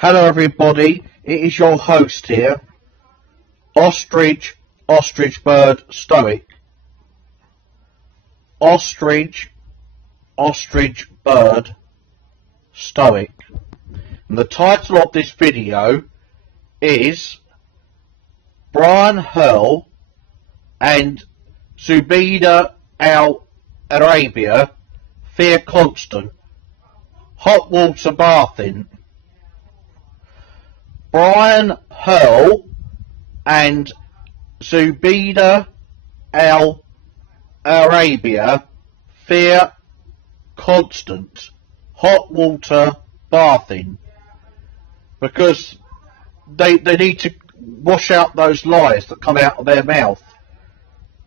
Hello everybody, it is your host here, Ostrich Bird Stoic. Ostrich Bird Stoic. And the title of this video is Brian Hurle and Zoubida El Arabia fear constant hot water bathing. Brian Hurle and Zoubida El Arabia fear constant hot water bathing because they need to wash out those lies that come out of their mouth.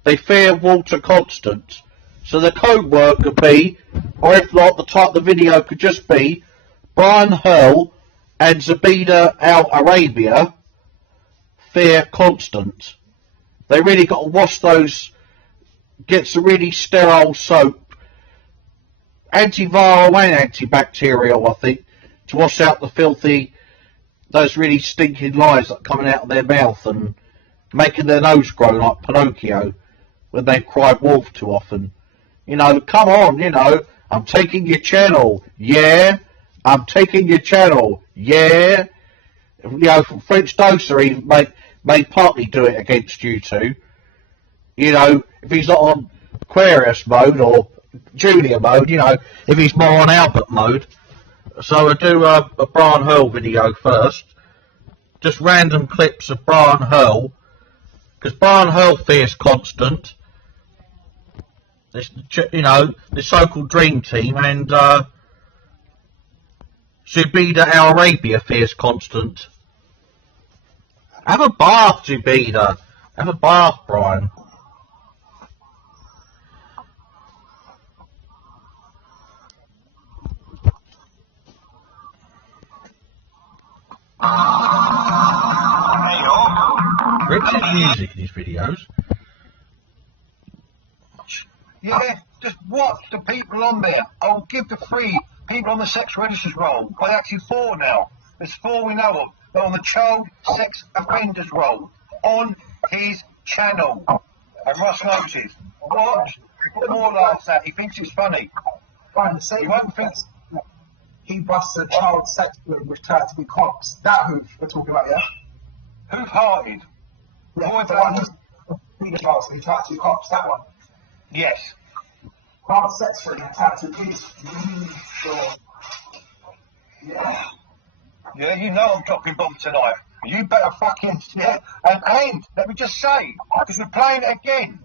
They fear water constant. So the code word could be, or if not, the type of the video could just be Brian Hurle and Zoubida El Arabia fear constant. They really got to wash those, get some really sterile soap, antiviral and antibacterial, I think, to wash out the filthy, those really stinking lies that are coming out of their mouth and making their nose grow like Pinocchio when they cry wolf too often. You know, come on, you know, I'm taking your channel, yeah, I'm taking your channel, yeah. You know, French Doser even may partly do it against you two. You know, if he's not on Aquarius mode or Junior mode, you know, if he's more on Albert mode. So I do a Brian Hurle video first. Just random clips of Brian Hurle. Because Brian Hurle fears constant. This, you know, the so-called dream team, and Zoubida El Arabia fears constant. Have a bath, Zoubida. Have a bath, Brian. Richard music in his videos. Yeah, just watch the people on there. I'll give the 3 people on the sex registers roll. Well, actually 4 now. There's 4 we know of. They're on the child sex offenders roll on his channel. And Ross noticed. Watch. Put more laughs at. He thinks it's funny. Fine, the same one thinks he busts a child sex room which turned to be cops. That hoof we're talking about, yeah? Hoof-hearted. Yeah, the one who's being child, so he turned to be cops, that one. Yes. Child sex room turned to police. Sure. Yeah. Yeah, you know I'm dropping bomb tonight. You better fucking... Yeah. And let me just say, because we're playing it again.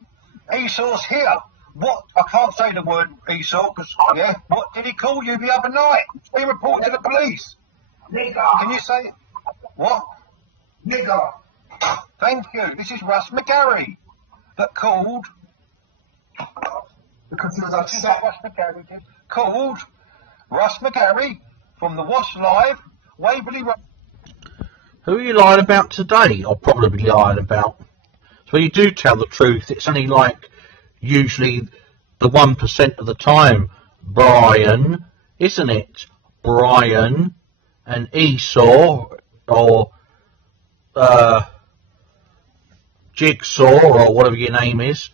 Esau's here. What? I can't say the word Esau, because, yeah, what did he call you the other night? He reported to the police. Nigger. Can you say it? What? Nigger. Thank you. This is Russ McGarry that called... Because he was upset. Russ McGarry did. Called Russ McGarry from the Wash Live, Waverley Road. Who are you lying about today, or probably lying about? So when you do tell the truth, it's only like usually the 1% of the time, Brian, isn't it? Brian and Esau, or Jigsaw, or whatever your name is,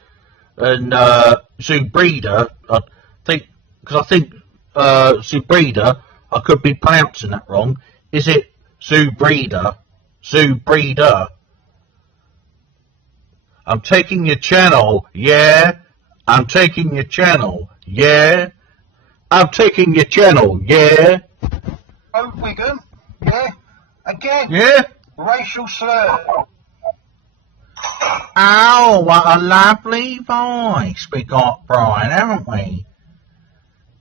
and Zoubida, I think, because I think Zoubida, I could be pronouncing that wrong. Is it Zoubida? Zoubida. I'm taking your channel, yeah. I'm taking your channel, yeah. I'm taking your channel, yeah. Oh, Wigan, yeah. Again, Yeah. racial slur. Oh, what a lovely voice we got, Brian, haven't we?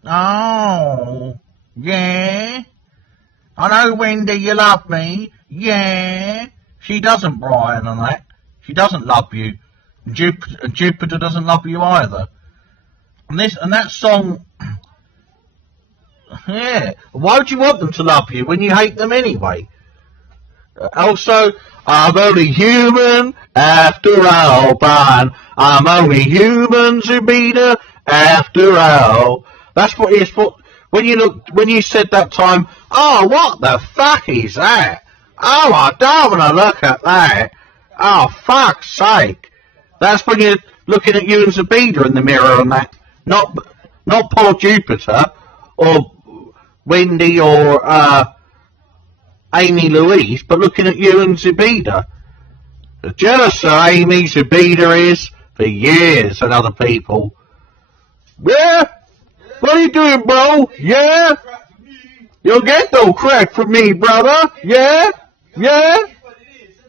Oh, yeah. I know, Wendy, you love me. Yeah. She doesn't, Brian, and that. She doesn't love you. And Jupiter doesn't love you either. And that song... Yeah. Why would you want them to love you when you hate them anyway? Also, I'm only human after all, Brian. I'm only human, Zoubida, after all. That's what when you said that time, oh, what the fuck is that? Oh, I don't want to look at that. Oh, fuck's sake. That's when you're looking at you and Zoubida in the mirror and that. Not poor Jupiter, or Wendy, or Amy Louise, but looking at you and Zoubida. Jealous of Amy, Zoubida is, for years, and other people. Yeah? What are you doing, bro? Yeah? You'll get no crack from me, brother. Yeah? Yeah?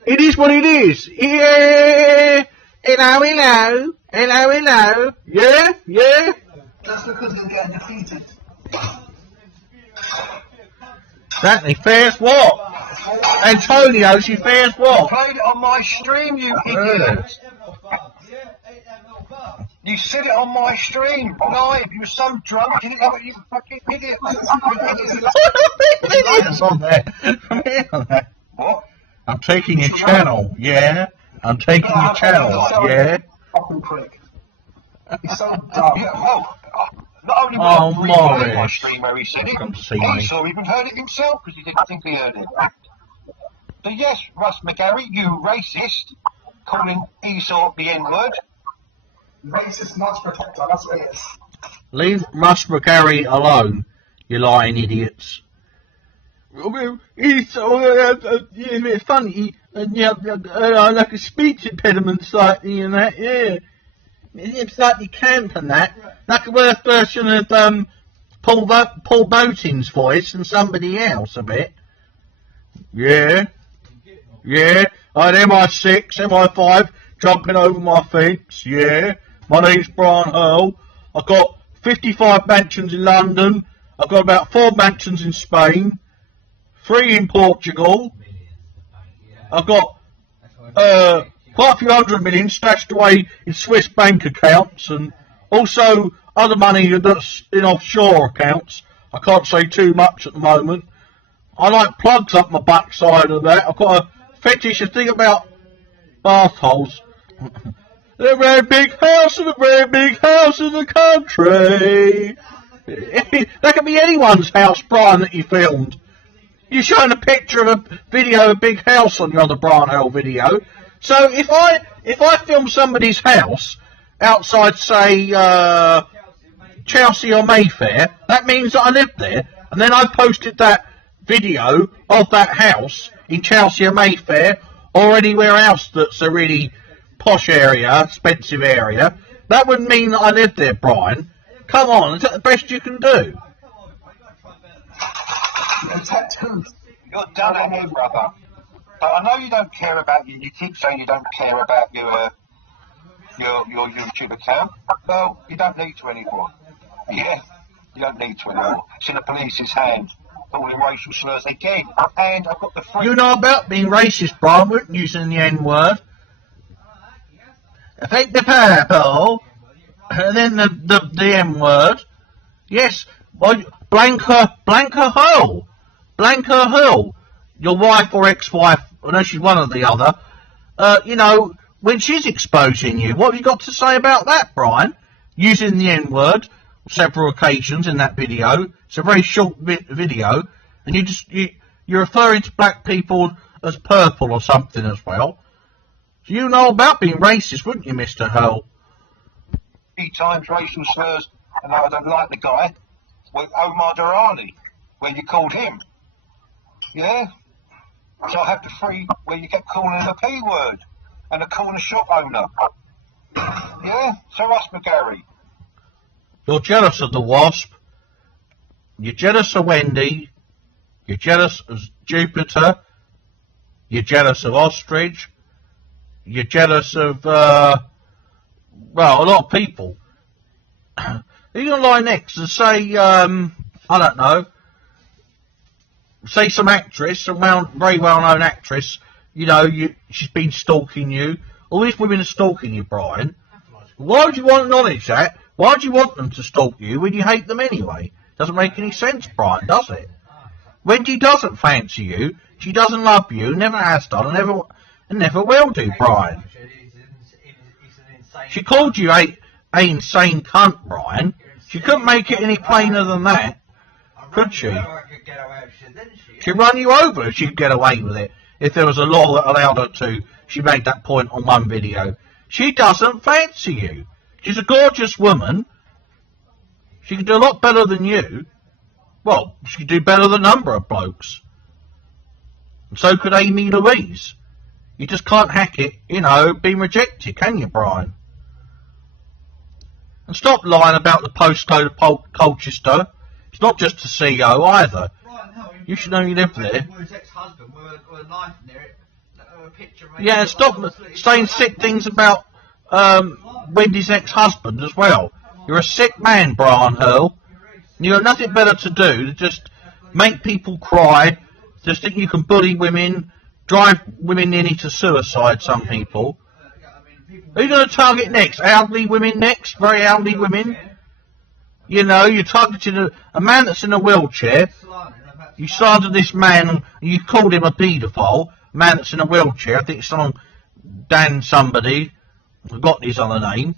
It is what it is. Yeah. Hello. Yeah? Yeah? That's because you're getting defeated. Exactly. Fair's what? Antonio, she fair's what? Played it on my stream, you idiot. You said it on my stream live. You were so drunk, you didn't have it, you fucking idiot. What? I'm taking your channel, yeah? I'm taking your channel, yeah? Fucking prick. He's so dumb. Yeah, well, not only Oh, was I Morris. my stream where he said it, Come see he me. saw even heard it himself because he didn't think he heard it. So yes, Russ McGarry, you racist, calling Esau the N-word. Racist March Protector, that's what it is. Leave Russ McGarry alone, you lying idiots. It's a bit funny, and like a speech impediment slightly and that, yeah. It's slightly camp and that. Like a worse version of Paul Boating's voice and somebody else a bit. Yeah. Yeah. I had MI6, MI5 jumping over my fence, yeah. My name's Brian Hurle. I've got 55 mansions in London. I've got about 4 mansions in Spain. 3 in Portugal. I've got quite a few 100 million stashed away in Swiss bank accounts, and also other money that's in offshore accounts. I can't say too much at the moment. I like plugs up my backside of that. I've got a fetish thing about bath holes. A very big house in a very big house in the country. That could be anyone's house, Brian, that you filmed. You're showing a picture of a video of a big house on your other Brian Hurle video. So if I film somebody's house outside, say, Chelsea or Mayfair, that means that I live there, and then I posted that video of that house in Chelsea or Mayfair, or anywhere else that's a really posh area, expensive area, that would mean that I live there, Brian. Come on, is that the best you can do? You're done at me, brother. But I know you don't care about you keep saying you don't care about your YouTube account. Well, you don't need to anymore. Yeah, you don't need to anymore. It's in the police's hand. Calling racial slurs again. And I've got the free... You know about being racist, Brian, weren't using the N-word. Affect the purple, and then the M-word. Yes, well, Blanca Hurle. Blanca Hurle. Your wife or ex-wife, I know she's one or the other, you know, when she's exposing you, what have you got to say about that, Brian? Using the N-word several occasions in that video. It's a very short video, and you're referring to black people as purple or something as well. So you know about being racist, wouldn't you, Mr. Hurle? 3 times racial slurs, and I don't like the guy, with Omar Durrani, when you called him. Yeah? So I had the 3 where you kept calling him a P-word, and a corner shop owner. Yeah? So Russ McGarry. You're jealous of the Wasp. You're jealous of Wendy. You're jealous of Jupiter. You're jealous of Ostrich. You're jealous of, well, a lot of people. You're going to lie next and say, I don't know, say some actress, some very well-known actress, you know, she's been stalking you. All these women are stalking you, Brian. Why would you want to acknowledge that? Why would you want them to stalk you when you hate them anyway? Doesn't make any sense, Brian, does it? Wendy doesn't fancy you. She doesn't love you. Never has done, and never will do, Brian. She called you a insane cunt, Brian. She couldn't make it any plainer than that. Could she? I could get away with shit, didn't she? She'd run you over if she could get away with it. If there was a law that allowed her to. She made that point on one video. She doesn't fancy you. She's a gorgeous woman. She could do a lot better than you. Well, she could do better than a number of blokes. And so could Amy Louise. You just can't hack it, you know, being rejected, can you, Brian? And stop lying about the postcode of Colchester. It's not just the CEO either. Right, no, You should know you live there. With his ex-husband, with a knife near it, a picture. Yeah, and stop saying sick things about Wendy's ex-husband as well. You're a sick man, Brian Hurle. You've got nothing better to do than just make people cry, just think you can bully women, drive women nearly to suicide, some people. Who are you going to target next? Elderly women next? Very elderly women? You know, you're targeting a man that's in a wheelchair. You slandered this man, and you called him a paedophile. A man that's in a wheelchair. I think it's someone, Dan somebody. I've forgotten his other name.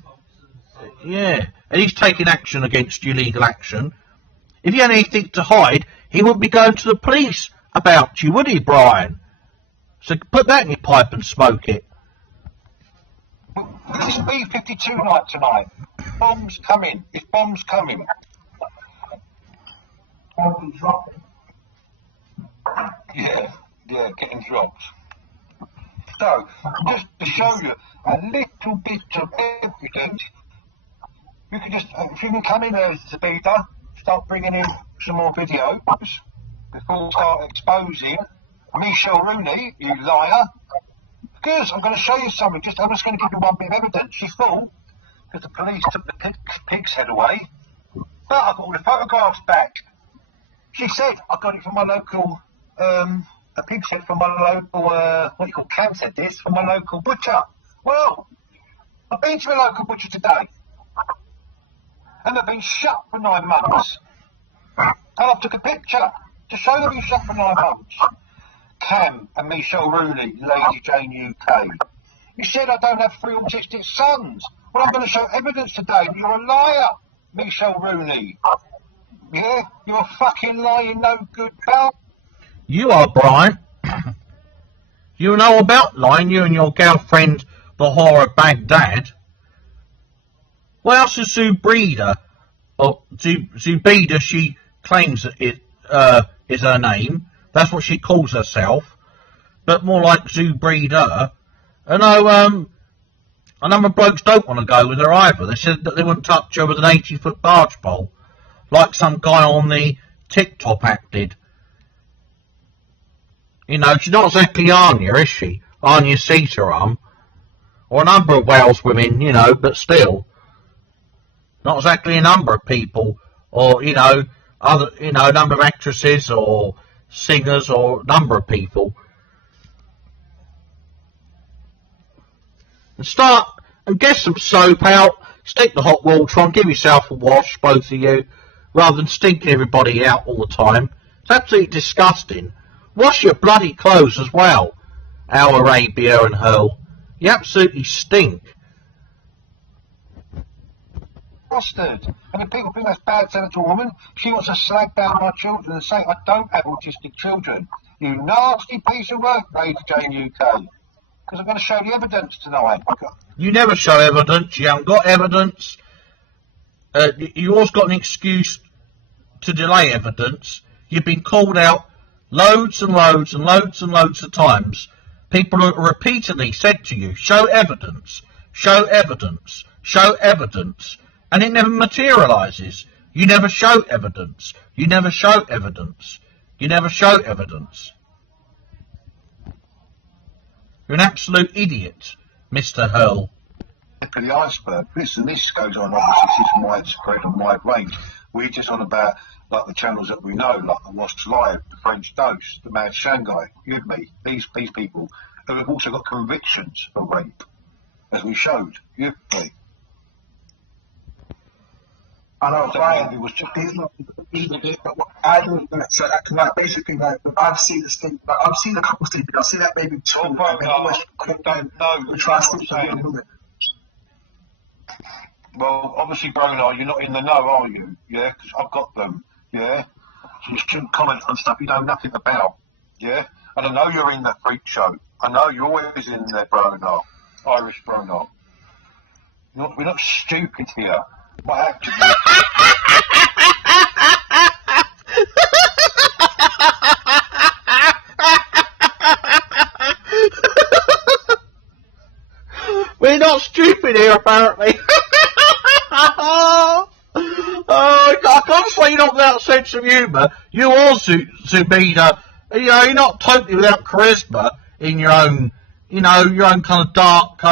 Yeah, and he's taking action against you, legal action. If he had anything to hide, he wouldn't be going to the police about you, would he, Brian? So put that in your pipe and smoke it. This is B-52 night tonight. Bombs coming. It's bombs coming. Yeah, getting dropped. So, just to show you a little bit of evidence, you can just, if you can come in there, Zoubida, start bringing in some more videos before we start exposing Michelle Rooney, you liar. Because I'm going to show you something. I'm just going to give you one bit of evidence. She thought, because the police took the pig's head away, but I got all the photographs back. She said, I got it from my local, a pig's head from my local, what do you call, Cam said this, from my local butcher. Well, I've been to a local butcher today, and they've been shut for 9 months. And I took a picture to show them been shut for 9 months. Cam and Michelle Rooney, Lady Jane UK. You said I don't have 3 autistic sons. Well, I'm going to show evidence today that you're a liar, Michelle Rooney. Yeah, you're a fucking lying, no good pal. You are, Brian. You know about lying, you and your girlfriend, the whore of Baghdad. What else is Zoubida? Or Zoubida, she claims that it is her name. That's what she calls herself. But more like Zoubida. I know a number of blokes don't want to go with her either. They said that they wouldn't touch her with an 80-foot barge pole. Like some guy on the TikTok app did. You know, she's not exactly Anya, is she? Anya Sitaram. Or a number of Wales women, you know, but still. Not exactly a number of people. Or, you know, a number of actresses or singers or a number of people. And start and get some soap out. Stick the hot water on. Give yourself a wash, both of you. Rather than stinking everybody out all the time. It's absolutely disgusting. Wash your bloody clothes as well, Al Arabia and Hurle. You absolutely stink. Bastard. And the people think that's bad to a woman. She wants to slag down my children and say I don't have autistic children. You nasty piece of work, Lady Jane UK. Because I'm going to show you evidence tonight. You never show evidence. You haven't got evidence. You always got an excuse to delay evidence. You've been called out loads and loads and loads and loads of times. People have repeatedly said to you, show evidence, show evidence, show evidence, and it never materialises. You never show evidence. You never show evidence. You never show evidence. You're an absolute idiot, Mr. Hurle. Tip of the iceberg. Listen, this goes on, obviously, this is widespread and wide range. We're just on about, like, the channels that we know, like the Lost Live, the French Dose, the Mad Shanghai, you and me, these people who have also got convictions of rape, as we showed, you and me. I know, Brian, it was just I don't know, so that, like, basically, like, I've seen this thing, like, I've seen a couple of things, I've seen that baby too, but they always don't know. we try to stick to it. Well, obviously, Bono, you're not in the know, are you? Yeah, because I've got them. Yeah. You shouldn't comment on stuff you know nothing about. Yeah? And I know you're in the freak show. I know you're always in there, Bronar. Irish Bronar. We're not stupid here. What actually... We're not stupid here, apparently. I can't say you're not without sense of humour. You are Zoubida. You know, you're not totally without charisma in your own, you know, your own kind of dark,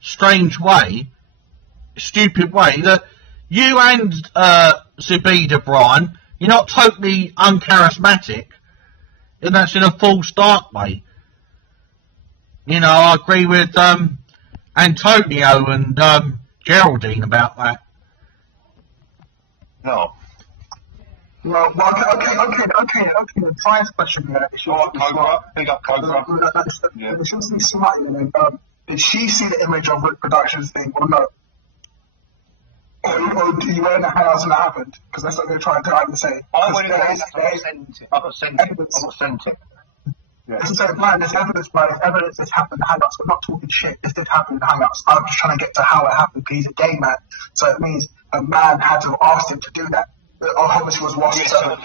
strange way, stupid way. That you and Zoubida, Brian, you're not totally uncharismatic, and that's in a false dark way. You know, I agree with Antonio and Geraldine about that. No. Well, okay. Brian's question here. Cobra. Big up Cobra. Yeah. She was really smart, you know. Did she see the image of Rick Productions thing or no? Or do you wear the house and it happened? Because that's what they're trying to say. I got sent it. Yeah. As I said, Brian, there's evidence, Brian. There's evidence that's happened in Hangouts. We're not talking shit. This did happen in Hangouts. I'm just trying to get to how it happened because he's a gay man. So it means a man had to have asked him to do that. Or obviously was lost. Someone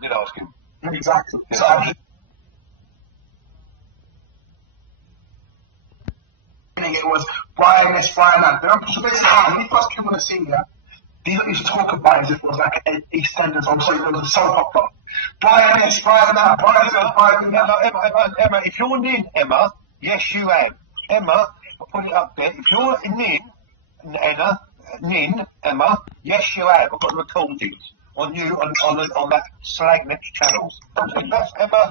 did ask him. Exactly. Yeah. So I'm just it was Brian this, Brian that. So basically, when he first came on the scene, yeah, these used to talk about it as if it was like an EastEnders on so it was a soap opera. Brian this, Brian that, Brian this, Brian that. Emma, if you're Nin, Emma, yes you have. Emma, I'll put it up there. If you're Nin, Emma, yes you have. I've got recordings on you on that Slag Next channel. That's Emma,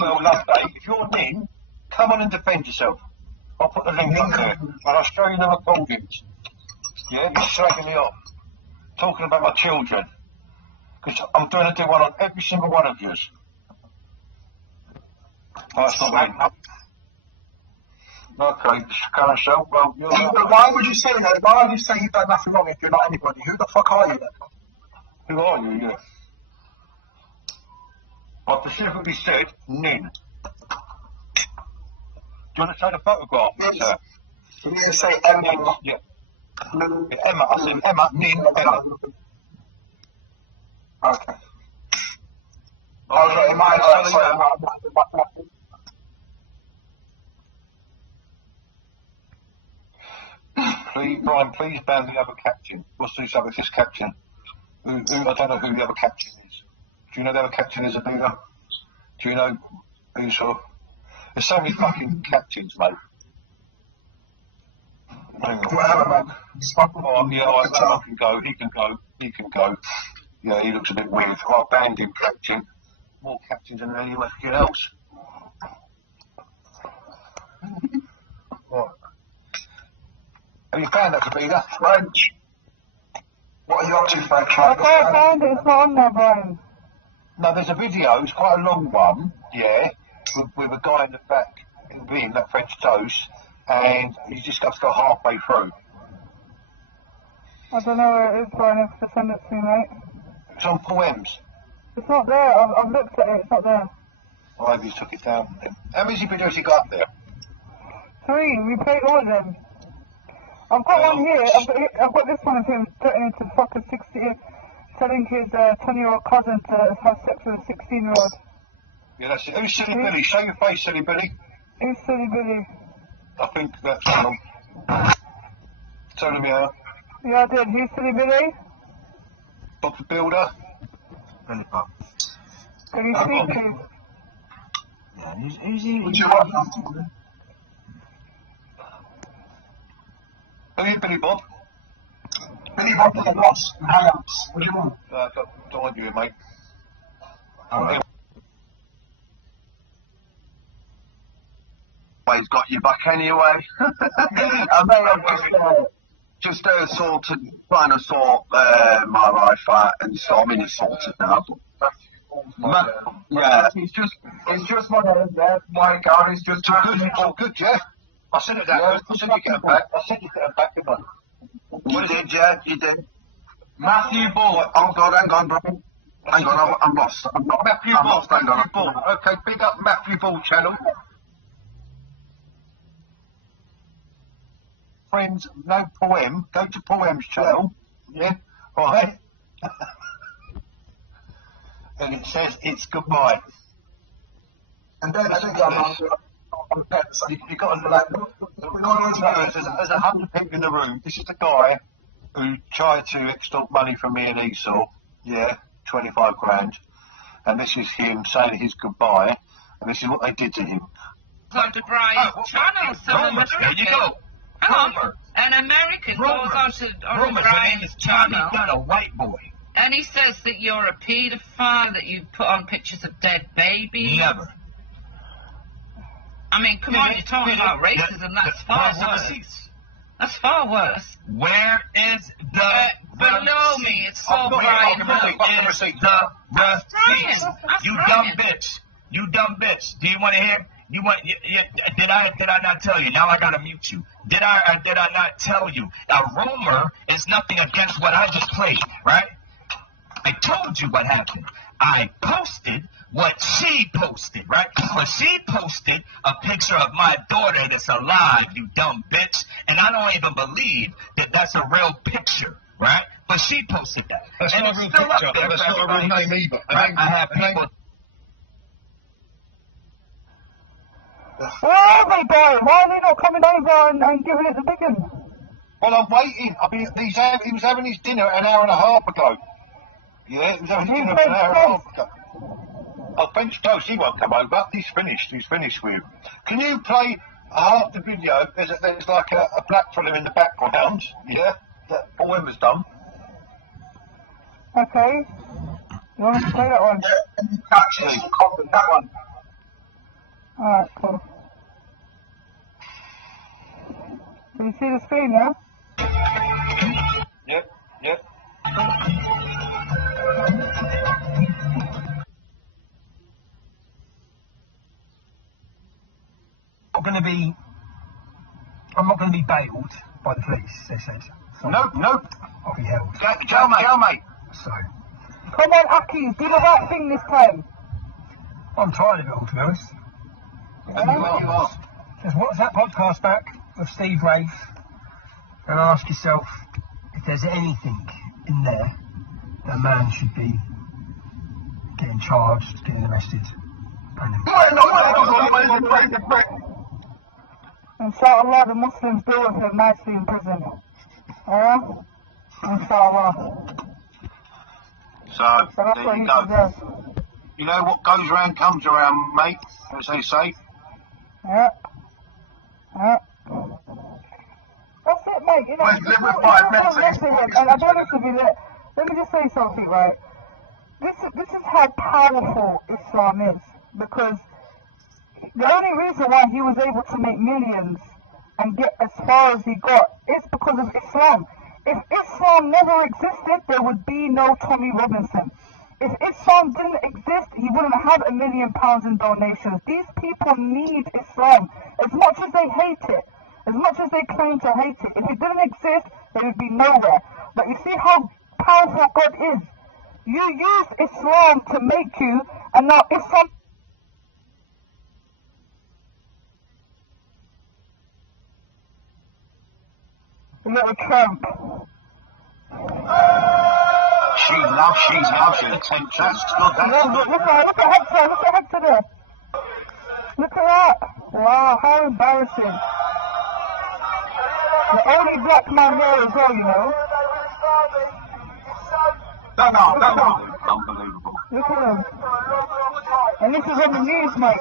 well, Loveday. If you're Nin, come on and defend yourself. I'll put the link up there, and I'll show you the recordings. Yeah, you're slagging me off, talking about my children, because I'm going to do one on every single one of yours. That's not me. Okay, Karen Shell, well, you're... Why would you say that? Why would you say you've done nothing wrong if you're not anybody? Who the fuck are you then? Who are you, yeah? I specifically said Nin. Do you want to take a photograph? Yes. You didn't say Emma. Yeah. Emma, I said Emma, Nin, Emma. Okay. Sorry. Please, Brian, please ban the other captain. What's this other captain? I don't know who the other captain is. Do you know the other captain is a bigger? Do you know who sort of... There's so many fucking captains, mate. Whatever, man. Oh, yeah, I can go. He can go. Yeah, he looks a bit weird. I banned him, captain. More captains than anyone else. Right. Have you found that, Zoubida? French. What are you up to, Frank? I can't find it. It's not on there, Brian. No, there's a video. It's quite a long one. Yeah. With a guy in the back eating that French toast, and he just has to go halfway through. I don't know where it is, Brian. I have to send it to you, mate. It's on poems. It's not there. I've looked at it. It's not there. Oh, maybe he took it down then. How many videos he got up there? 3. We played all of them. I've got one here. I've got this one of him threatening to fuck a telling his 20-year-old cousin to have sex with a 16-year-old. Yeah, that's it. Who's Silly Billy? Show your face, Silly Billy. Who's Silly Billy? I think that's one. Tell me out. Yeah, I did. Who's Silly Billy? Bob the Builder. Can you speak, please? Yeah, who's he? Would you like that? Who's Billy Bob? Billy Bob the boss. Hangouts. What do you want? Don't want you, mate. Alright. He's got you back anyway. I mean, just sort of trying to sort my life out, and so I mean it's sorted now. Yeah, it's just one of them. My God, it's just Good, yeah. I said it that good. I said you get back. Didn't I? You did, yeah, you did. Matthew Bullock. Oh God, hang on, bro. Hang on, I'm lost. Matthew I'm Ball. lost. Hang Matthew on. Ball. Okay, big up Matthew Ball channel. Friends, no poem. Go to Poem's channel. Yeah, alright. And it says it's goodbye. And then I think You got to like, there's 100 people in the room. This is the guy who tried to extort money from me and Esau. Yeah, 25 grand. And this is him saying his goodbye. And this is what they did to him. onto Brian's channel, so There you go. Rumor. an American goes onto Rumor. Brian's channel, Not a white boy. and he says that you're a paedophile, that you put on pictures of dead babies. Never. I mean, come on, you're talking about racism, that's far Where's the worse. receipts? That's far worse. Where is the Below me, it's so I've got Brian. the receipt. Where is the receipts? That's You Brian. dumb bitch. You dumb bitch. Do you want to hear? You want? Did I not tell you? Now I gotta mute you. Did I not tell you? A rumor is nothing against what I just played, right? I told you what happened. I posted what she posted, right? When she posted a picture of my daughter that's alive, you dumb bitch, and I don't even believe that that's a real picture, right? But she posted that. That's and not it's a real still picture. up there That's for not a real everybody. name either. Right? I have people. Where are they going? Why are they not coming over and giving it the big one? Well, I'm waiting. I mean, he was having his dinner an hour and a half ago. Yeah, he was having his dinner an hour and a half ago. Oh, French toast, he won't come over. He's finished. He's finished with him. Can you play half the video? There's like a black fella in the background. Yeah, that poem was done. Okay. You want us to play that one? That one. Alright, cool. So you see the screen now? Yep, yep. I'm not going to be bailed by the police, they said. So No. I'll be held. Jail, mate. So Come on, Aki, do the right thing this time. I'm tired of it all, to be honest. Just watch that podcast back of Steve Rafe and ask yourself if there's anything in there that a man should be getting charged, getting arrested. And Inshallah, the Muslims do with him nicely in prison. Alright? Inshallah. So, So that's there what you he go. deserves. You know what goes around comes around, mate, as they say. Yeah. Yeah. That's it, mate. You know, Well, live with 5 minutes of this and I don't to be let me just say something, right? This is how powerful Islam is, because the only reason why he was able to make millions and get as far as he got is because of Islam. If Islam never existed, there would be no Tommy Robinson. If Islam didn't exist, he wouldn't have £1 million in donations. These people need Islam as much as they hate it, as much as they claim to hate it. If it didn't exist, they would be nowhere. But you see how powerful God is. You use Islam to make you, and now Islam. Little Trump. She's lovely. That's good. Look at Hector there. Look at that. Wow, how embarrassing. The only black man there as well, you know. Unbelievable. Look at him. And this is on the news, mate.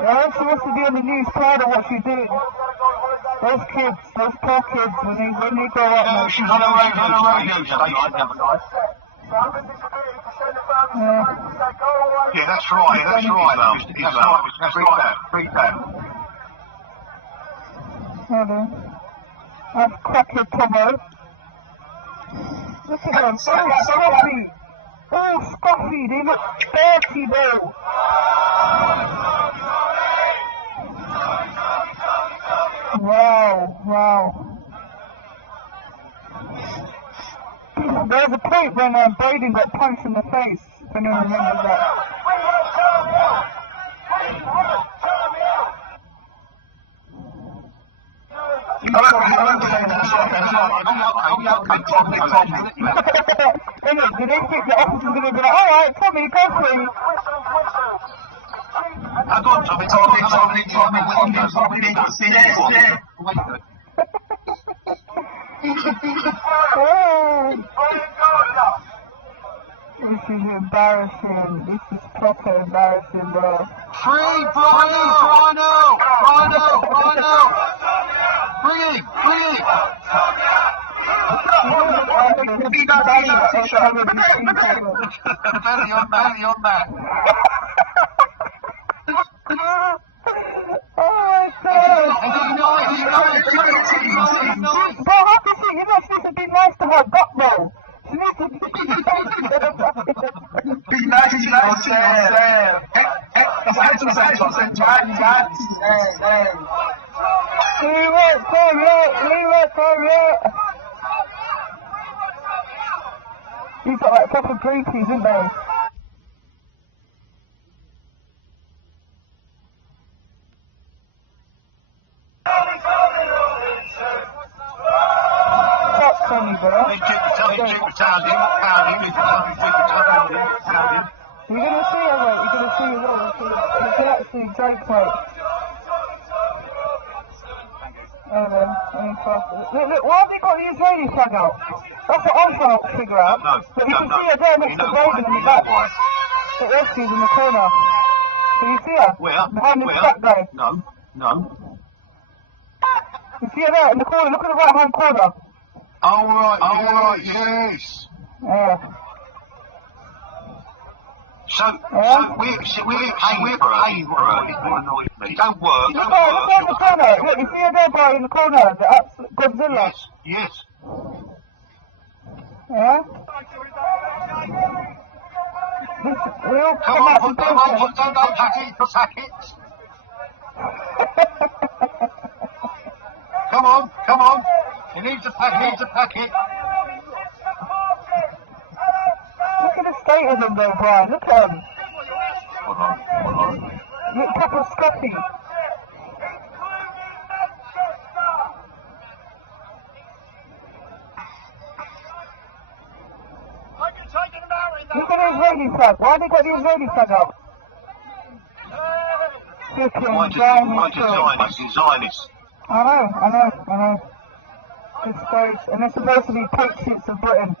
You're not supposed to be on the news, proud of what you're doing. Those kids, those poor kids, when they grow up, No, mate. she's on a radio station. Yeah, that's right. That's right. Hold on. That's crackhead Tomo. Look at them. Oh, Soapy. Oh, Soapy. They look dirty, though. Wow. There was a point when Braden got punched in the face. anyone remembers that. Anyway, do they think the officer's going to be like, alright, Tommy, go for it. I got Tommy, we need to see this. This is embarrassing. This is proper embarrassing, bro. Free! Belly on that. Oh my God! But obviously, you're not supposed to be nice to her butt, though. She needs to be nice to her. You've got like proper groupies, didn't they? Stop, Tommy, bro. You're gonna see her, mate. You're gonna see her. You can actually joke, mate. Look, why have they got the Israeli flag out? That's what I'm trying to figure out. But you can see her there next to Reagan in the back. The rescue's in the corner. Can you see her? Behind this fat guy. No. You see her there in the corner? Look at the right hand corner. Alright, yes. Yeah. So we're paying for her. Don't work. Look in the corner. Look, you see her there, bro, in the corner. The absolute Godzilla. Yes. Yeah? We'll come up and Don't pack it. Come on. He needs a packet. Look at the state of them there, Brian. Look at them. Hold on. Look proper scruffy. Look at the Israeli flag. Why they got the Israeli flag out? Fucking Zionists. I know. Disgrace. And they're supposed to be patriots of Britain.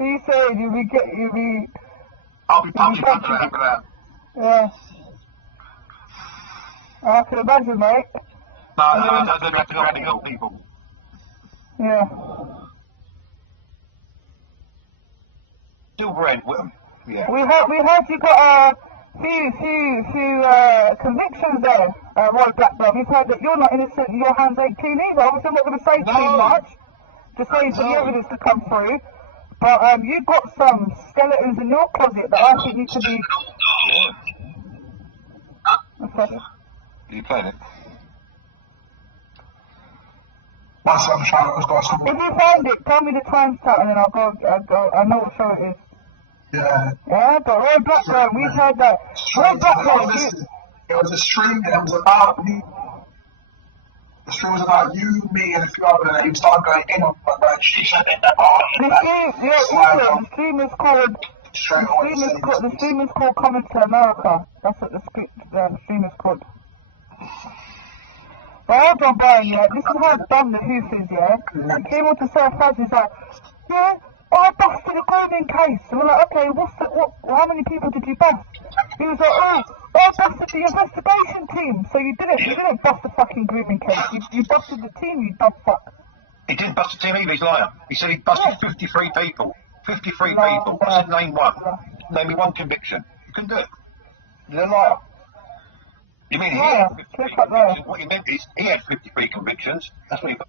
You said you'll be I'll be punching around. Yeah. I can imagine, mate. No, I don't have to go around and help people. Yeah. Silver end, yeah. We heard you got a few convictions there, Roy Blackburn. We've heard that you're not innocent and your hands ain't clean either. Obviously, I'm not going to say too much, just waiting for the evidence to come through. But you've got some skeletons in your closet that I think you could be. Okay. You played it. My son Charlotte has got some. If you find it, tell me the timestamp and then I'll go. I know what show it is. Yeah. Yeah, but Roy Blackburn, we've heard that. Roy Blackburn, it was a stream that was about me. The stream was about you, me, and a few others, and he started going in on she said that. The stream is called. The stream is called Coming to America. That's what the stream is called. But hold on, Brian, yeah, this is how dumb the Hoof is, yeah? He came on to Surf Fuzz, he's like, yeah, I busted a grooming case. And we're like, okay, how many people did you bust? He was like, I busted the investigation team. So you didn't bust the fucking grooming case. You busted the team, you dumb fuck. He didn't bust the team either, he's lying. He said he busted 53 people. 53 people. What's his name one? Name me one conviction. You can do it. You're a liar. You mean he had 53 convictions? What you meant is he had 53 convictions. That's what he got.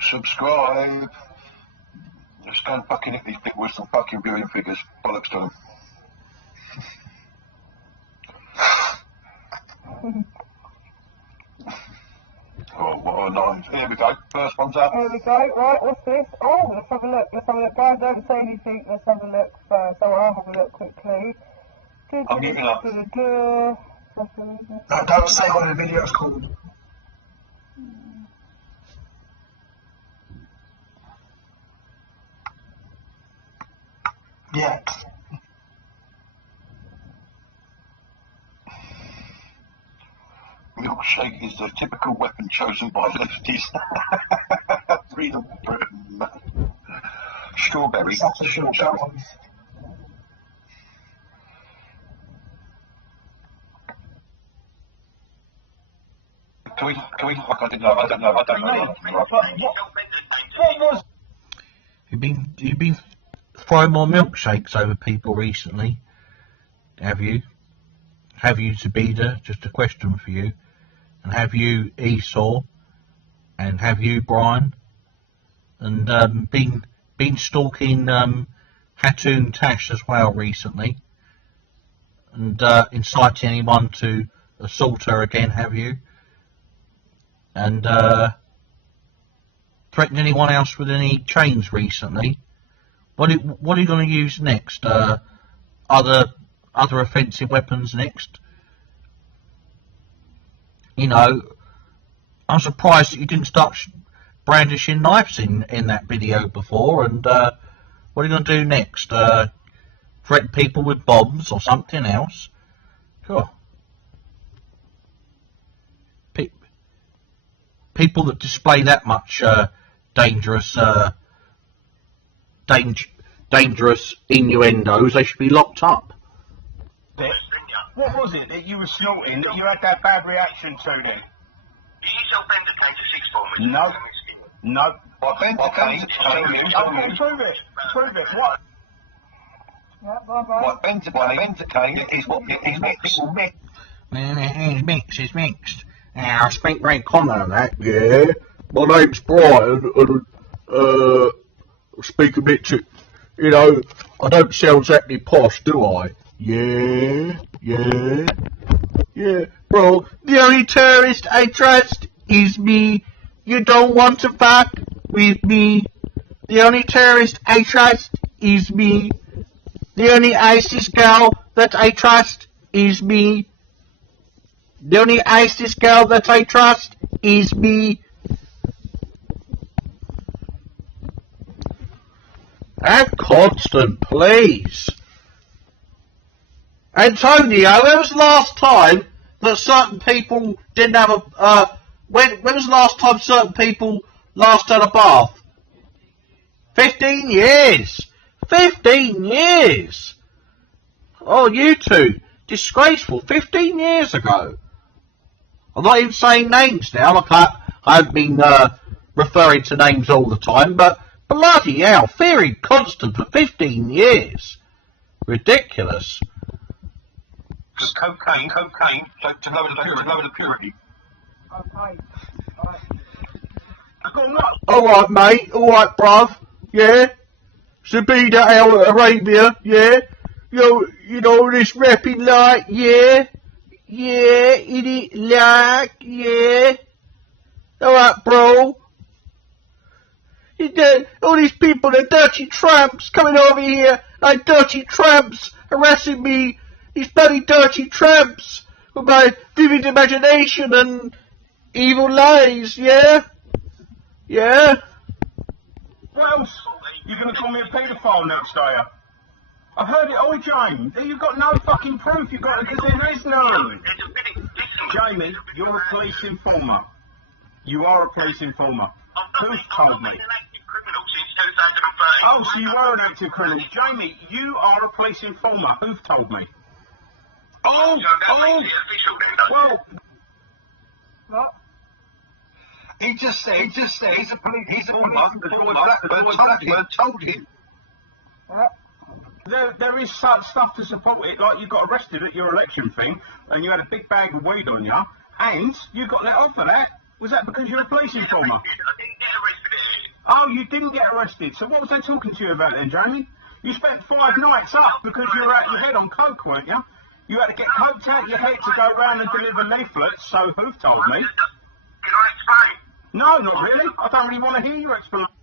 Subscribe. Just go and fucking hit these people with some fucking viewing figures. Bollocks to them. Oh, what a line. Here we go. First one's up. Here we go. Right, what's this? Oh, let's have a look. Let's have a look. Guys, don't say anything. Let's have a look first. So I'll have a look quickly. I'm getting up. No, don't say what the video's called. Yeah. Milkshake is the typical weapon chosen by lefties. Freedom of Britain. Strawberry. That's a short show one. Can we, I don't know. What was You've been throwing more milkshakes over people recently, have you? Have you, Zoubida? Just a question for you. And have you, Esau? And have you, Brian? And been stalking Hattoon Tash as well recently, and inciting anyone to assault her again, have you? And threatened anyone else with any chains recently? What are you going to use next? Other offensive weapons next? You know, I'm surprised that you didn't start brandishing knives in that video before. And what are you going to do next? Threaten people with bombs or something else? Sure. People that display that much dangerous innuendos, they should be locked up. What was it that you were snorting that you had that bad reaction to then? Did you sell Bendercane to six bombers? No. Bendercane? Okay, prove it. What? Yeah, bye-bye. What Bendercane is what is mixed. It's mixed. Yeah, I speak very common on that, yeah. My name's Brian, and speak a bit to, you know, I don't sound exactly posh, do I? Yeah. Bro, the only terrorist I trust is me. You don't want to fuck with me. The only terrorist I trust is me. The only ISIS girl that I trust is me. The only ISIS girl that I trust is me. And Constant, please. Antonio, when was the last time that certain people didn't have a... when was the last time certain people last had a bath? 15 years! 15 years! Oh, you two. Disgraceful. 15 years ago. I'm not even saying names now. I haven't been referring to names all the time, but bloody hell, fearing Constant for 15 years. Ridiculous. Cocaine, to lower the purity. Alright, mate. Alright, bruv. Yeah? Zoubida El Arabia, yeah? You know this rapping like, yeah? Yeah, it like, yeah? Alright, bro. All these people, they're dirty tramps coming over here, like dirty tramps harassing me. These bloody dirty tramps with my vivid imagination and evil lies, yeah? Yeah? What else? You're going to call me a paedophile next, are you? I've heard it all, James. You've got no fucking proof. You've got because there is none. Jamie, you're a police informer. You are a police informer. Who's told me? Oh, so you are an active criminal. Jamie, you are a police informer. Who's told me? Well, What? he just said he's a police informer before Blackburn told him. What? There is such stuff to support it, like you got arrested at your election thing, and you had a big bag of weed on you, and you got let off for that. Was that because you're a police informer? Oh, you didn't get arrested. So what was they talking to you about then, Jamie? You spent 5 nights up because you were out your head on coke, weren't you? You had to get coked out your head to go around and deliver leaflets, so who've told me. Can I explain? No, not really. I don't really want to hear your explanation.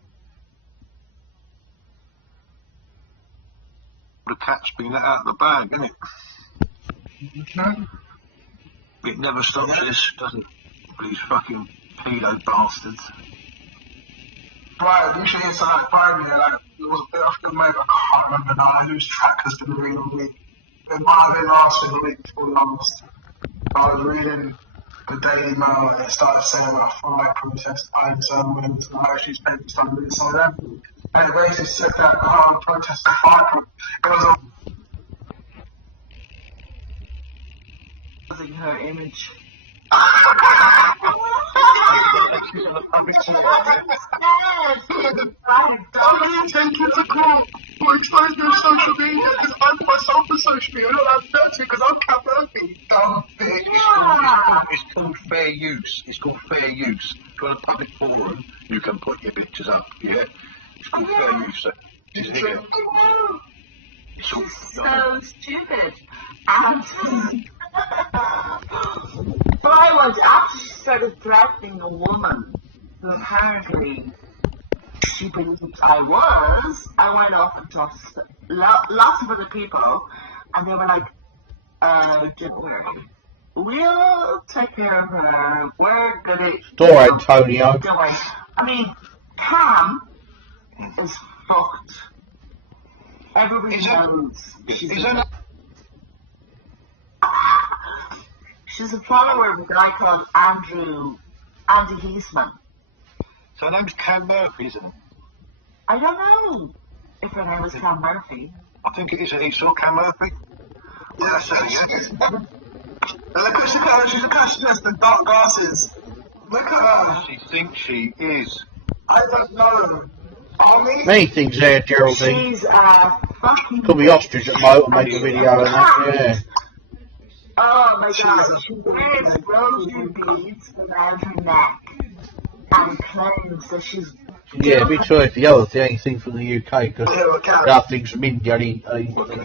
The cat's been let out of the bag, isn't it? It never stops this, doesn't it? These fucking pedo bastards. Right, usually it's like phone me, like, it was a bit off the way, I can't remember now, I lose track as to the real week. It might have been last in the week before last. I was reading the Daily Mail and it started saying about 5 protest times and when I actually spent some minutes on them. And the racist said that the protest is 5. It was Using her image. I'm taking to court for exposing on social media because I'm myself on social media. I'm not allowed to because I'm Cat Murphy. Dumb bitch. It's called fair use. It's called fair use. For a public forum, you can put your pictures up, yeah? It's called fair use, sir. It's here. It's all So stupid. But I was after she started threatening a woman who apparently she believed I was. I went off and talked to lots of other people, and they were like, don't worry. We'll take care of her. We're gonna Don't worry, Antonio. Don't worry. I mean, Pam is fucked. Everybody knows. She's a follower of a guy called Andy Heisman. So her name's Cam Murphy, isn't it? I don't know if her name is Cam Murphy. I think it is. You saw Cam Murphy? Yeah, so yes. Look at she's a passionist, the dark glasses. Look at her. She thinks she is. I don't know. Many things there, Geraldine. She's fucking... Could be ostrich at home and make a video on that, yeah. Oh my god, she wears rosary beads around her neck and claims that she's... Yeah, be sure if the only thing from the UK, because the other things from India only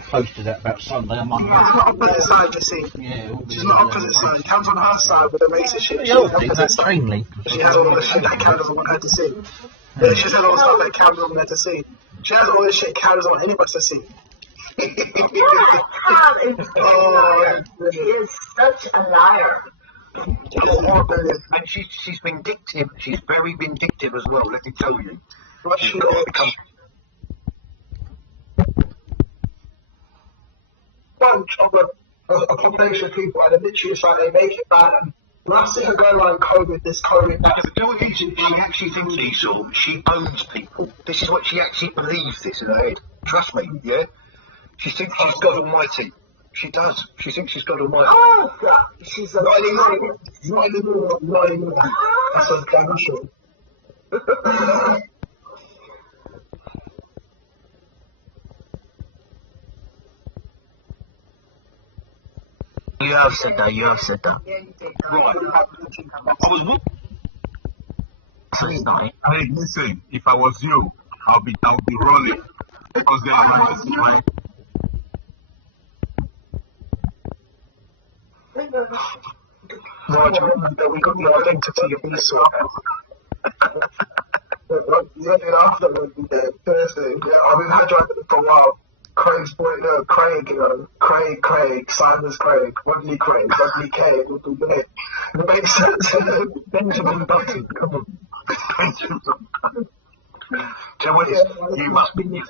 posted that about Sunday and Monday. She's not opposite side, you see. Yeah, she's not opposite side. Cam's on her side with the racist shit. The other thing, that chain link. She has all the shit that Cam doesn't want her to see. Yeah, she has all the stuff that Cam doesn't want her to see. She has all the shit Cam doesn't want anybody to see. She is such a liar. And she's vindictive. She's very vindictive as well, let me tell you. She's got bunch of a combination of people and literally it's like they make it bad and last thing I go like COVID, this COVID. You know what it is? She actually thinks she owns people. This is what she actually believes this in her head. Trust me, yeah? She thinks she's God Almighty. She does. She thinks she's God Almighty. Oh, God. She's a not anymore. That's a damn sure. You have said that. Right. I was Hey, listen, if I was you, I'll be rolling. Because they are not No, do you remember we got the identity of Esau? Then after the Thursday, I've been hijacking for a while. Craig's boy, Craig, Simon's Craig, Rodney K, would be there. It makes sense. Benjamin Button, come on. Benjamin Button. Do you know what it is? You must be, do you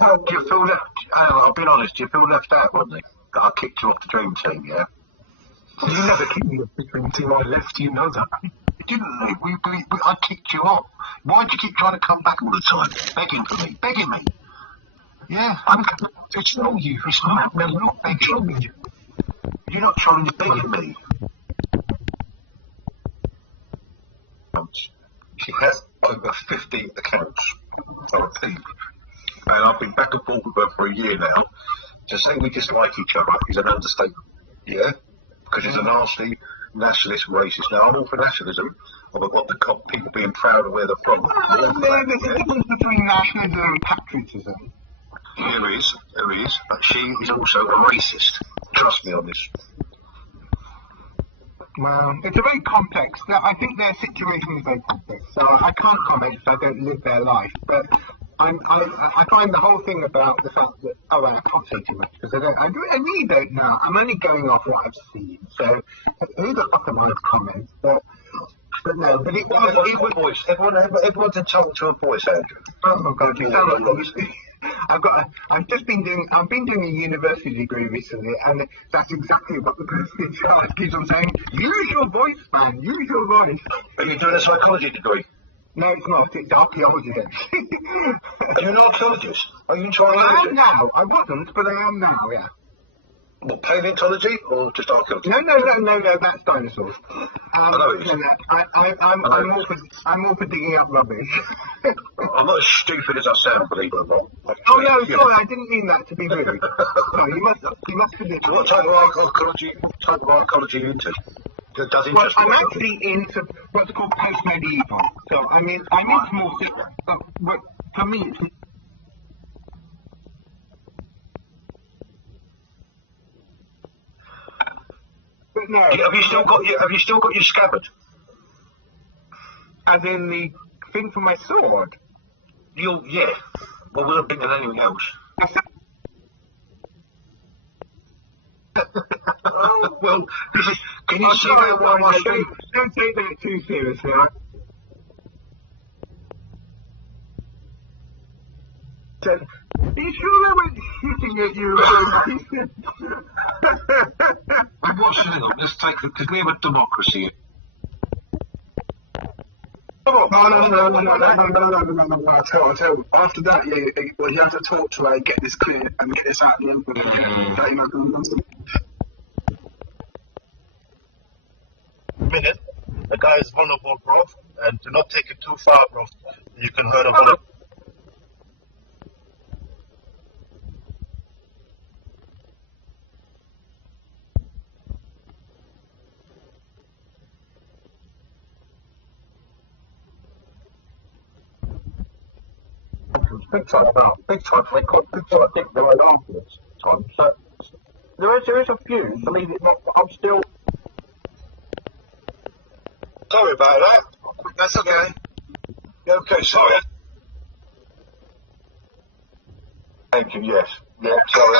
feel left, I'll be honest, do you feel left out, Rodney? That I kicked you off the dream team, yeah? You never kicked me off the dream team, I left, you know that. You didn't, I kicked you off. Why do you keep trying to come back all the time? Begging me. Yeah, it's not you, it's not, I'm not begging you. You're not trying to begging me. She has over 50 accounts, I think. And I've been back and forth with her for a year now. To say we dislike each other is an understatement, yeah? Because she's a nasty, nationalist, racist. Now, I'm all for nationalism. I want the people being proud of where they're from. There's a difference between nationalism and patriotism. There is, but she is also a racist. Trust me on this. Well, it's a very complex. I think their situation is very complex, so I can't comment because I don't live their life. But I find the whole thing about the fact that I can't say too much because I really don't know. I'm only going off what I've seen. So who's a fucking my comments? But no, but it was voice. Everyone's entitled to a voice, Andrew. Oh my God, you sound like I've been doing a university degree recently, and that's exactly what the person in charge keeps on saying. Use your voice, man. Use your voice. Are you doing a psychology degree? No, it's not. It's archaeology. You're an archaeologist. Are you trying? I am now. I wasn't, but I am now. Yeah. What, paleontology or just archaeology? No, that's dinosaurs. I'm all for digging up rubbish. I'm not as stupid as I sound, believe it or not. Oh no, sorry, I didn't mean that to be rude. Sorry, you must be. What type of archaeology are you into? Does it Well, I'm actually into what's called post-medieval. So, I'm into more things, but for me, it's... But no. Have you still got your scabbard? As in the thing for my sword? Yeah. Well, we're not thinking anything else. Well, can you see where my thing? Don't take that too seriously. So, are you sure I was shooting at you? Let's take it, because we have a democracy. No. I tell you. After that, you have to talk to her, get this clear, and get this out of the Minute, the guy is vulnerable, bro, and do not take it too far, bro. You can hurt a bullet. Big time. Big time. I think there are arguments times. So there is a few. I mean, I'm still. Sorry about that. That's okay. Okay, sorry. Thank you. Yes. Yeah. Sorry.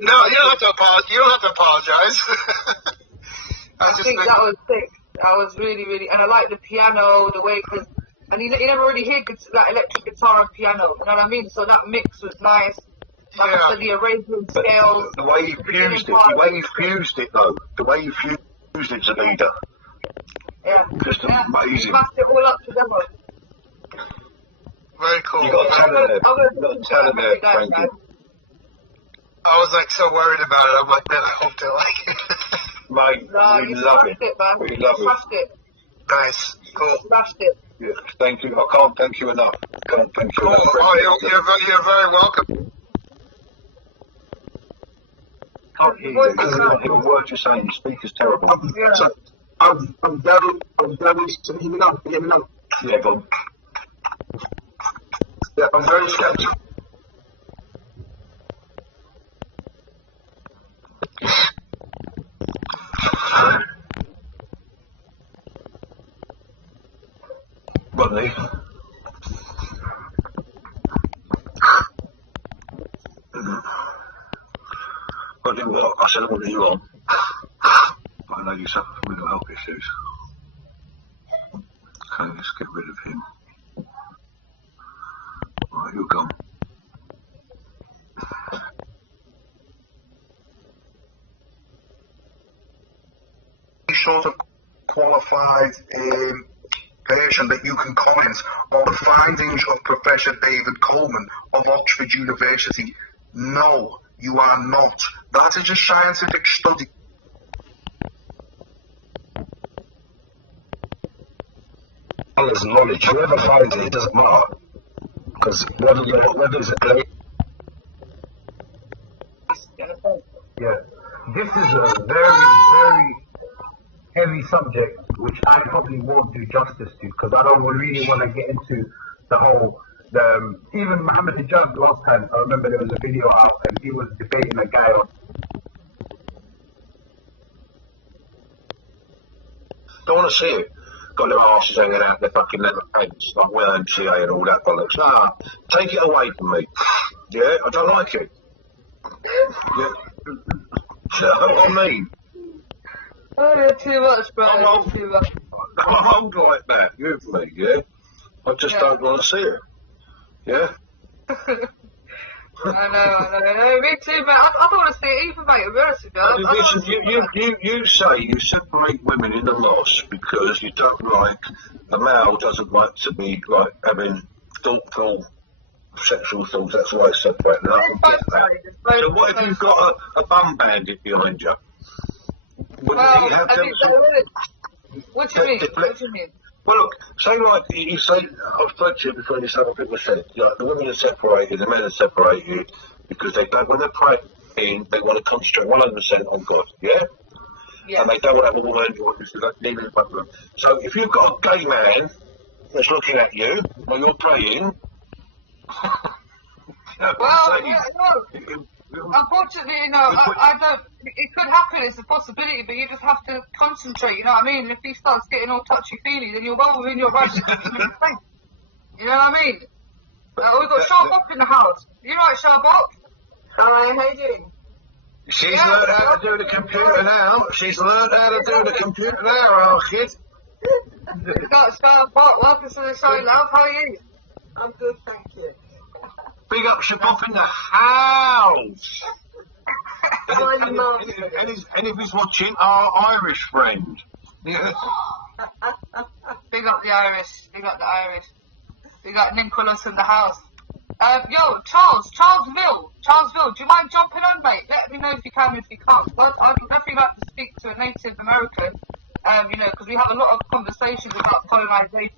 No, you don't have to apologize. You don't have to apologize. I think that was sick. That was really, really, and I like the piano, the way, and you never really hear like electric guitar and piano. You know what I mean? So that mix was nice. Like I said, the arrangement scales. The way you fused it, though. The way you fused it, Zoubida. Yeah. Just amazing. You mashed it all up together. Very cool. You got talent there. Thank you. I was like so worried about it. I'm like, man, I hope they like it. Mate, we love it. Man. We love smashed it. Nice. Cool. Smashed it. Yeah, thank you. I can't thank you enough. Can't thank you enough. Oh, you're very welcome. Can't hear you. The words you're saying, speak is terrible. I'm very, so hear me now. Yeah, go on. Yeah, I'm very sketchy. Rodney. I said, what are you on? I know you suffer from mental health issues. Okay, let's get rid of him. Right, you're gone. Sort of qualified person that you can comment on the findings of Professor David Coleman of Oxford University. No, you are not. That is a scientific study. There's knowledge. Whoever finds it, it doesn't matter. Because whether it's a great. Yeah. This is a very, very heavy subject, which I probably won't do justice to, because I don't really want to get into the whole. Even Muhammad Hijab last time, I remember there was a video out and he was debating a guy. Don't want to see it. Got their asses hanging out their fucking leather pants, like YMCA and all that bollocks. Nah, take it away from me. Yeah, I don't like it. Yeah. So, what I mean. Oh, you're too much, bro. I'm old, Too much. I'm old like that, you with me, yeah? I just don't want to see it. Yeah? I know, me too, mate. I don't want to see it either, mate, to be honest with you. You say you separate women in the mosque because you don't like, the male doesn't like to be, like, having thoughtful sexual thoughts, that's why I separate. Now, so what if you've got a bum bandit behind you? Well, what do you mean? Well, look, say like you say, I've spoken to you before, and you say what people say. Like, the women are separated, the men are separated because they don't. When they're praying, they want to concentrate 100% on God. Yeah. And they don't want to have a woman who wants to leave in the background. So if you've got a gay man that's looking at you while you're praying. Unfortunately, you know, I don't. It could happen. It's a possibility, but you just have to concentrate. You know what I mean? If he starts getting all touchy-feely, then you're well within your rights to keep him in place. You know what I mean? We've got Sharp in the house. You right, Sharp? Hi, how you doing? She's learned how to do the computer now. She's learned how to do the computer now, our kid. Got Sharp. Welcome to the show, love. How are you? I'm good, thank you. Big up Shabop in the house. And if he's watching, our Irish friend. Yeah. Big up the Irish. Big up the Irish. Big up Nicholas in the house. Yo, Charlesville, do you mind jumping on, mate? Let me know if you can, if you can't. Well, I'd definitely like to speak to a Native American, you know, because we have a lot of conversations about colonization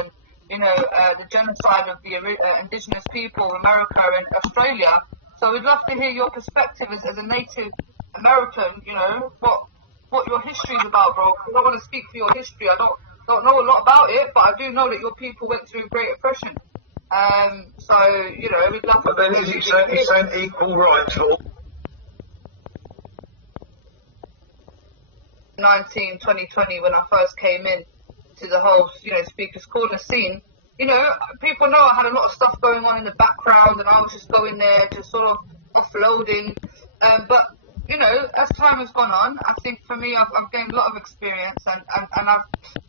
and, you know, the genocide of the indigenous people of America and Australia. So we'd love to hear your perspective as a Native American, you know, what your history is about, bro. I don't want to speak for your history. I don't know a lot about it, but I do know that your people went through great oppression. So, you know, we'd love to... But then is it saying equal rights for... 2020, when I first came in to the whole, you know, Speaker's Corner scene, you know, people know I had a lot of stuff going on in the background and I was just going there, just sort of offloading. But, you know, as time has gone on, I think for me, I've gained a lot of experience and I've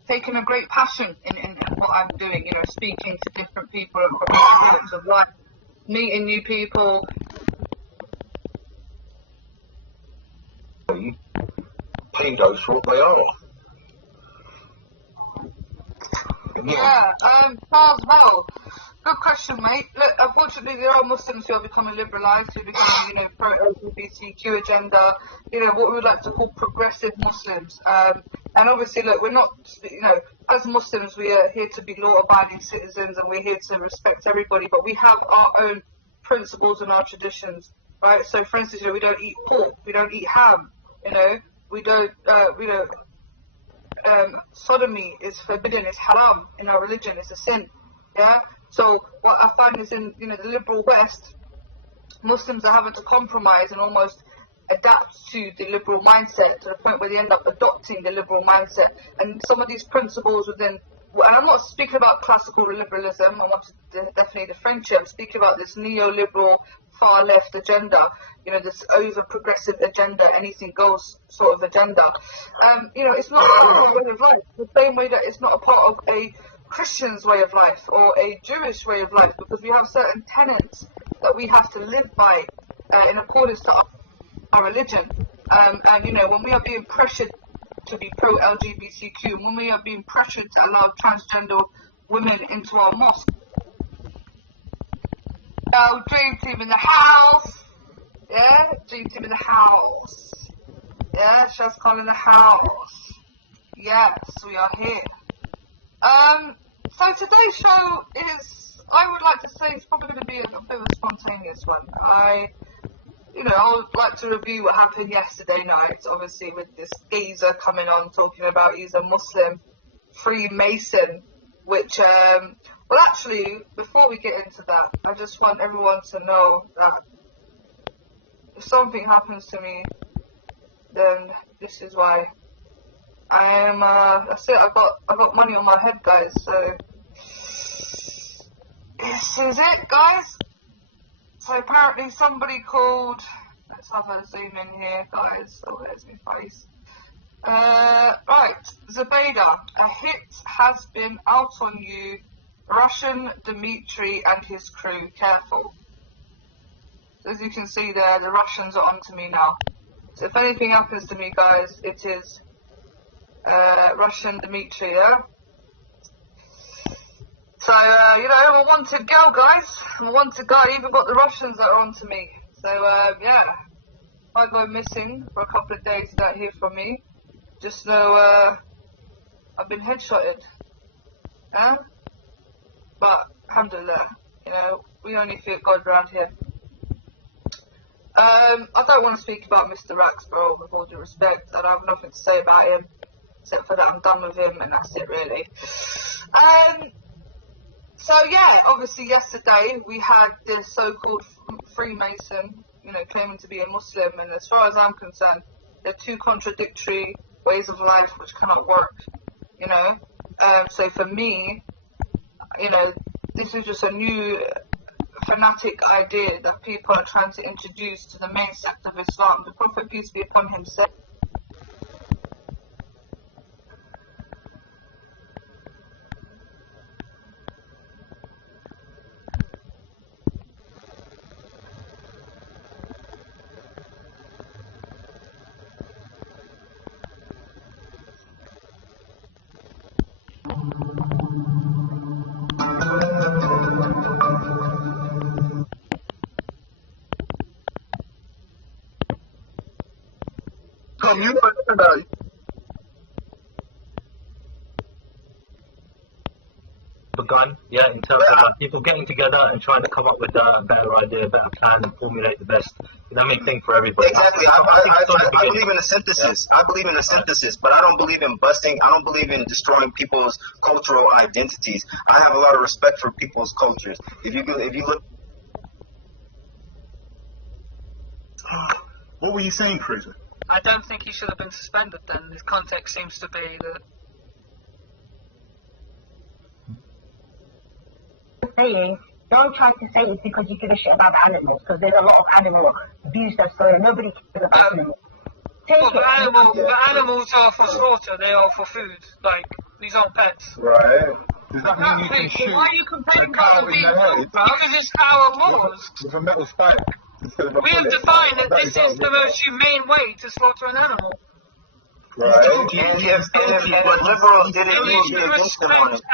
taken a great passion in what I'm doing, you know, speaking to different people across aspects of life, meeting new people. Pedos for what they are. Yeah, Charles Bell. Good question, mate. Look, unfortunately, there are Muslims who are becoming liberalised, who are becoming, you know, pro-LGBTQ agenda, you know, what we would like to call progressive Muslims. And obviously, look, we're not, you know, as Muslims, we are here to be law-abiding citizens and we're here to respect everybody, but we have our own principles and our traditions, right? So, for instance, you know, we don't eat pork, we don't eat ham, you know, we don't, sodomy is forbidden, it's haram in our religion, it's a sin, yeah? So what I find is in, you know, the liberal West, Muslims are having to compromise and almost adapt to the liberal mindset to the point where they end up adopting the liberal mindset. And some of these principles within, and I'm not speaking about classical liberalism, I want to definitely differentiate, I'm speaking about this neoliberal far left agenda, you know, this over progressive agenda, anything goes sort of agenda. You know, it's not a way of life, the same way that it's not a part of a Christian's way of life or a Jewish way of life, because we have certain tenets that we have to live by in accordance to our religion. And, you know, when we are being pressured to be pro-LGBTQ, when we are being pressured to allow transgender women into our mosque. Oh, Dream Team in the house. Yeah, Dream Team in the house. Yeah, Chef's calling the house. Yes, we are here. So today's show is, I would like to say, it's probably going to be a bit of a spontaneous one. you know, I would like to review what happened yesterday night, obviously with this geezer coming on talking about he's a Muslim Freemason, which, well actually, before we get into that, I just want everyone to know that if something happens to me, then this is why. I am, that's it, I've got money on my head, guys, so this is it, guys. So apparently somebody called, let's have a zoom in here, guys. Oh, there's my face. Right, Zoubida, a hit has been out on you. Russian Dmitry and his crew, careful. So as you can see there, the Russians are onto me now. So if anything happens to me, guys, it is Russian Dmitry, yeah? So, you know, I'm a wanted girl, guys. I'm a wanted guy. Even got the Russians that are onto me. So, yeah. If I go missing for a couple of days, you don't hear from me. Just know, I've been headshotted. Yeah? But, alhamdulillah, you know, we only fear God around here. I don't want to speak about Mr. Rax, bro, with all due respect. I have nothing to say about him. Except for that I'm done with him, and that's it, really. So yeah, obviously yesterday we had this so-called Freemason, you know, claiming to be a Muslim, and as far as I'm concerned, they're two contradictory ways of life which cannot work, you know. So for me, you know, this is just a new fanatic idea that people are trying to introduce to the main sect of Islam. The Prophet, peace be upon him, said, begun, yeah, in terms of people getting together and trying to come up with a better idea, a better plan, and formulate the best, the main thing for everybody. Exactly. I believe in the synthesis. I believe in the synthesis, but I don't believe in busting. I don't believe in destroying people's cultural identities. I have a lot of respect for people's cultures. If you look. What were you saying, Fraser? I don't think he should have been suspended then. His context seems to be that. Saying, don't try to say it's because you give a shit about animals, because there's a lot of animal abuse that's going on. Nobody cares about animals. The animals are for slaughter, they are for food. Like, these aren't pets. Right. Does that mean you can shoot why are you complaining about the in the head? Because it's our laws. With a metal spike? We have defined that this is the most humane way to slaughter an animal. Right. But liberals did it, you would be against them on it. If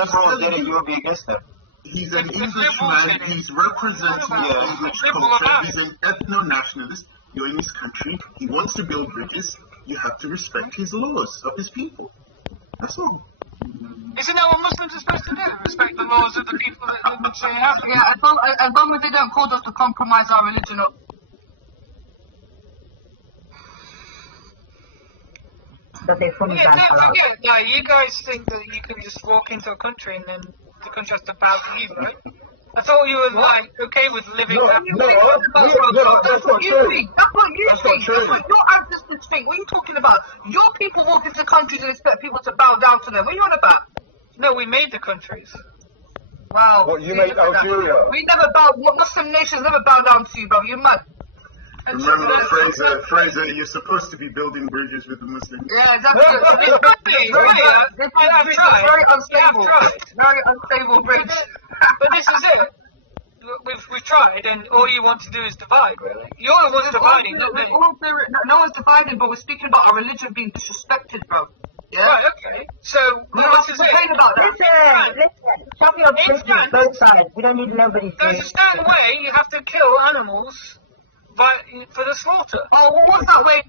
liberals did it, you would be against them. He's an Englishman, he's representing the English culture, he's an ethno-nationalist. You're in his country, he wants to build bridges, you have to respect his laws of his people. That's all. Isn't that what Muslims are supposed to do? Respect the laws of the people that live in Sharia? Yeah, as long as they don't cause us to compromise our religion. But they fully yeah, you guys think that you can just walk into a country and then the country has to bow to you, right? I thought you were like okay with living that's what you think. That's what you think. That's what your ancestors think. What are you talking about? Your people walk into countries and expect people to bow down to them. What are you on about? No, we made the countries. Wow. What, you made Algeria? We never bow. Muslim nations never bow down to you, bro. You mad? Remember, Fraser, you're supposed to be building bridges with the Muslims. Yeah, exactly. Very unstable. Very unstable bridge. But this is it. We've tried, and all you want to do is divide, really. You're the ones dividing, not me. No one's dividing, but we're speaking about our religion being disrespected, bro. Yeah? Right, okay. So, this is it. About that. Listen. Talking of bridges, both sides. We don't need nobody. There's a certain way you have to kill animals for the slaughter. Oh, well, what's that way?